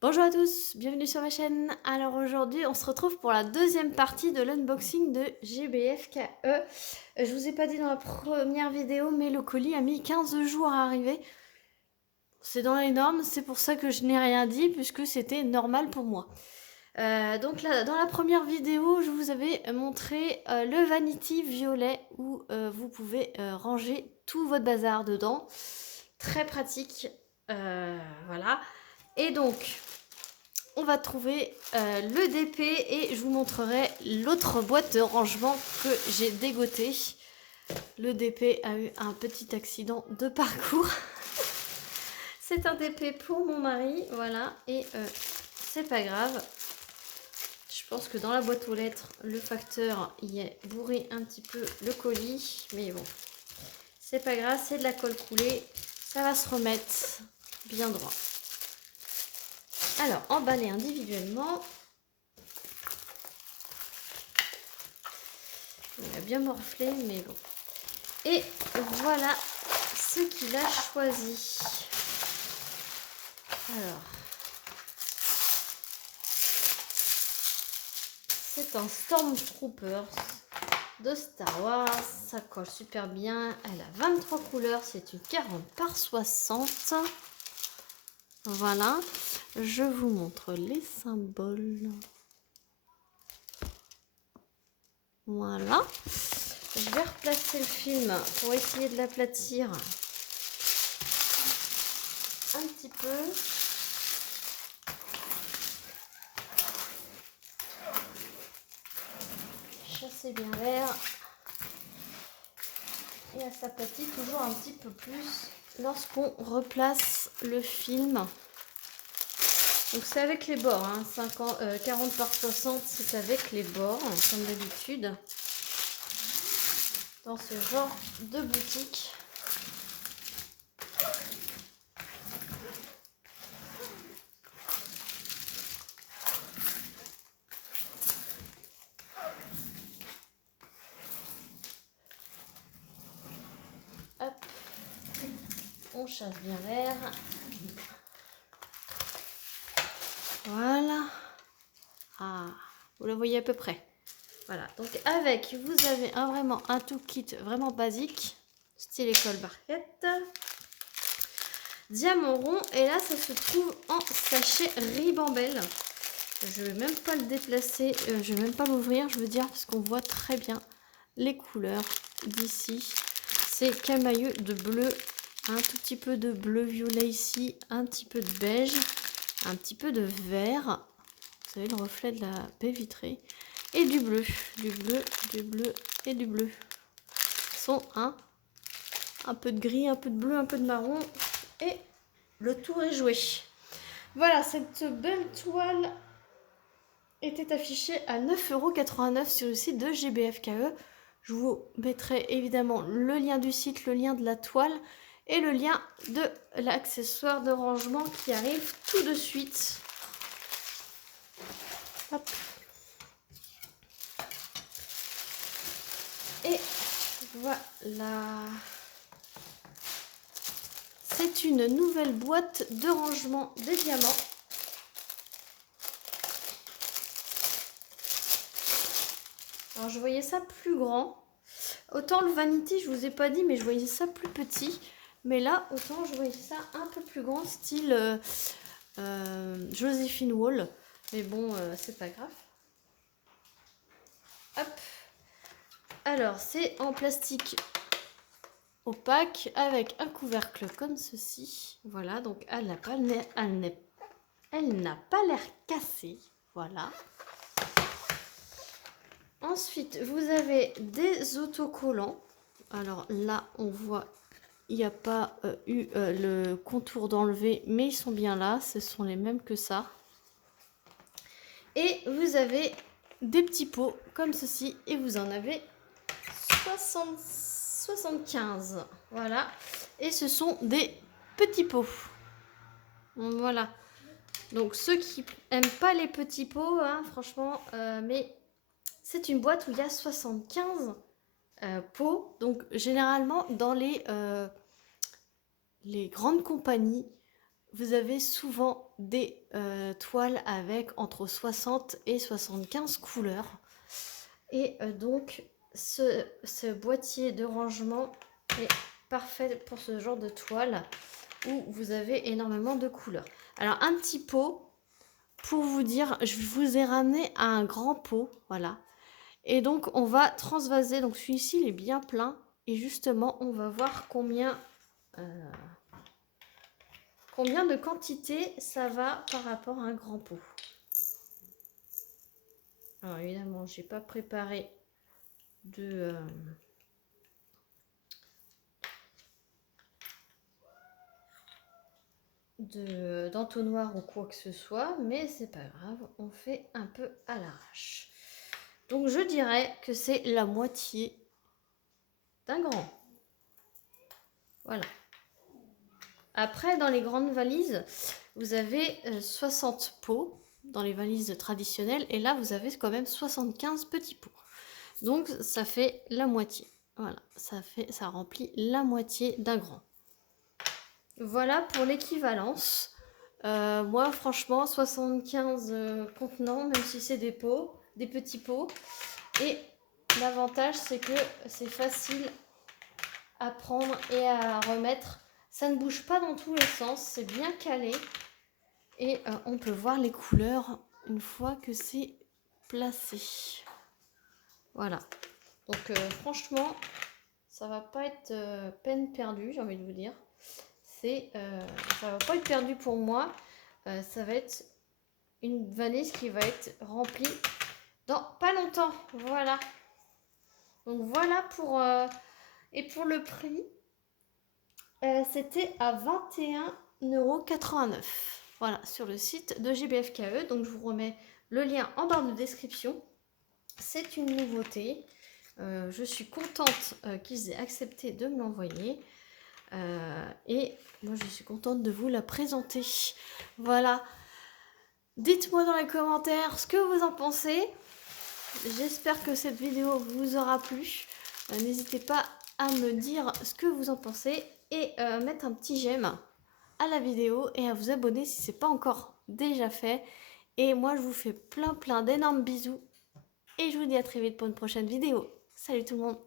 Bonjour à tous, bienvenue sur ma chaîne. Alors aujourd'hui, on se retrouve pour la deuxième partie de l'unboxing de GBFKE. Je vous ai pas dit dans la première vidéo, mais le colis a mis 15 jours à arriver. C'est dans les normes, c'est pour ça que je n'ai rien dit, puisque c'était normal pour moi. Donc là, dans la première vidéo, je vous avais montré le vanity violet où vous pouvez ranger tout votre bazar dedans. Très pratique. Voilà. Et donc, on va trouver le DP et je vous montrerai l'autre boîte de rangement que j'ai dégoté. Le DP a eu un petit accident de parcours. C'est un DP pour mon mari, voilà, et c'est pas grave. Je pense que dans la boîte aux lettres, le facteur y est bourré un petit peu le colis, mais bon, c'est pas grave, c'est de la colle coulée, ça va se remettre bien droit. Alors, emballé individuellement. Il a bien morflé, mais bon. Et voilà ce qu'il a choisi. Alors, c'est un Stormtroopers de Star Wars. Ça colle super bien. Elle a 23 couleurs. C'est une 40 par 60. Voilà. Je vous montre les symboles. Voilà. Je vais replacer le film pour essayer de l'aplatir un petit peu. Chasser bien l'air. Et elle s'aplatit toujours un petit peu plus lorsqu'on replace le film. Donc c'est avec les bords, hein, 40 par 60, c'est avec les bords, comme d'habitude, dans ce genre de boutique. Hop, on chasse bien l'air. Voilà. Ah, vous le voyez à peu près. Voilà, donc avec, vous avez vraiment un tout kit vraiment basique, style école barquette. Diamant rond, et là ça se trouve en sachet ribambelle. Je vais même pas le déplacer, je vais même pas l'ouvrir, je veux dire, parce qu'on voit très bien les couleurs d'ici. C'est camailleux de bleu, un tout petit peu de bleu violet ici, un petit peu de beige, un petit peu de vert. Vous savez, le reflet de la baie vitrée. Et du bleu, du bleu, du bleu et du bleu. Sont un peu de gris, un peu de bleu, un peu de marron. Et le tour est joué. Voilà, cette belle toile était affichée à 9,89 € sur le site de GBFKE. Je vous mettrai évidemment le lien du site, le lien de la toile et le lien de l'accessoire de rangement qui arrive tout de suite. Hop. Et voilà. C'est une nouvelle boîte de rangement des diamants. Alors je voyais ça plus grand. Autant le Vanity, je vous ai pas dit, mais je voyais ça plus petit. Mais là, autant je voyais ça un peu plus grand, style Joséphine Wall. Mais bon, c'est pas grave. Hop. Alors, c'est en plastique opaque avec un couvercle comme ceci. Voilà, donc elle n'a pas l'air cassée. Voilà. Ensuite, vous avez des autocollants. Alors là, on voit, il n'y a pas eu le contour d'enlever, mais ils sont bien là. Ce sont les mêmes que ça. Et vous avez des petits pots comme ceci. Et vous en avez 75. Voilà. Et ce sont des petits pots. Voilà. Donc ceux qui n'aiment pas les petits pots, hein, franchement, mais c'est une boîte où il y a 75 pots. Donc généralement dans les grandes compagnies, vous avez souvent des toiles avec entre 60 et 75 couleurs. Et donc, ce boîtier de rangement est parfait pour ce genre de toile où vous avez énormément de couleurs. Alors, un petit pot, pour vous dire, je vous ai ramené un grand pot, voilà. Et donc, on va transvaser. Donc, celui-ci, il est bien plein. Et justement, on va voir combien de quantité ça va par rapport à un grand pot. Alors, évidemment, j'ai pas préparé d'entonnoir ou quoi que ce soit, mais c'est pas grave, on fait un peu à l'arrache. Donc je dirais que c'est la moitié d'un grand. Voilà. Après, dans les grandes valises, vous avez 60 pots dans les valises traditionnelles, et là vous avez quand même 75 petits pots. Donc ça fait la moitié. Voilà, ça remplit la moitié d'un grand. Voilà pour l'équivalence. Moi, franchement, 75 contenants, même si c'est des pots, des petits pots. Et l'avantage, c'est que c'est facile à prendre et à remettre. Ça ne bouge pas dans tous les sens, c'est bien calé. Et on peut voir les couleurs une fois que c'est placé. Voilà. Donc, franchement, ça va pas être peine perdue, j'ai envie de vous dire. Ça va pas être perdu pour moi. Ça va être une valise qui va être remplie dans pas longtemps. Voilà. Donc voilà pour et pour le prix, c'était à 21,89 €. Voilà, sur le site de GBFKE. Donc je vous remets le lien en barre de description. C'est une nouveauté. Je suis contente qu'ils aient accepté de me l'envoyer. Et moi je suis contente de vous la présenter. Voilà. Dites-moi dans les commentaires ce que vous en pensez. J'espère que cette vidéo vous aura plu. N'hésitez pas à me dire ce que vous en pensez et mettre un petit j'aime à la vidéo et à vous abonner si ce n'est pas encore déjà fait. Et moi je vous fais plein d'énormes bisous et je vous dis à très vite pour une prochaine vidéo. Salut tout le monde!